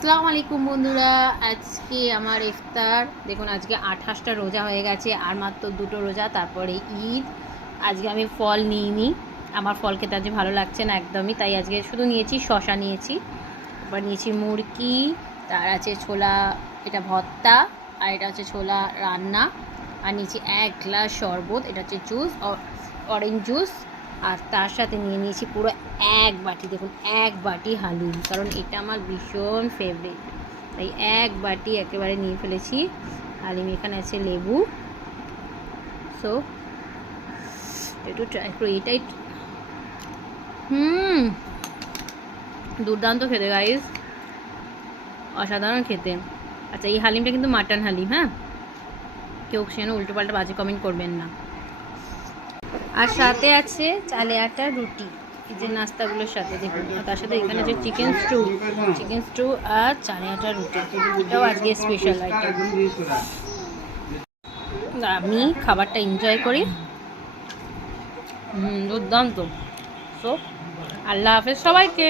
আসসালামু আলাইকুম বন্ধুরা, আজকে আমার ইফতার দেখুন। আজকে 28টা রোজা হয়ে গেছে, আর মাত্র 2টো রোজা, তারপরে ঈদ। আজকে আমি ফল নিইনি, আমার ফল খেতে আজকে ভালো লাগছে না একদমই, তাই আজকে শুধু নিয়েছি শসা নিয়েছি, তারপর নিয়েছি মুরগি, তার আছে ছোলা, এটা ভর্তা, আর এটা হচ্ছে ছোলা রান্না, আর নিয়েছি 1 গ্লাস শরবত, এটা হচ্ছে জুস, অরেঞ্জ জুস। আর তার সাথে নিয়ে নিয়েছি পুরো 1 বাটি, দেখুন 1 বাটি হালিম, কারণ এটা আমার ভীষণ ফেভারিট, তাই 1 বাটি একেবারে নিয়ে ফেলেছি হালিম। এখানে আছে লেবু, সো একটু ট্রাই করি এটাই। দুর্দান্ত খেতে গাইস, অসাধারণ খেতে। আচ্ছা, এই হালিমটা কিন্তু মাটন হালিম, হ্যাঁ, কেউ সেখানে উল্টোপাল্টা বাজে কমেন্ট করবেন না। আর সাথে আছে চালে আটা রুটি, এই যে নাস্তাগুলোর সাথে দেখুন, তার সাথে এখানে যে চিকেন স্টু আর চালে আটা রুটি, এটাও আজকে স্পেশাল আইটেম। আমি খাবারটা এনজয় করি, দুর্দান্ত। সো আল্লাহ হাফেজ সবাইকে।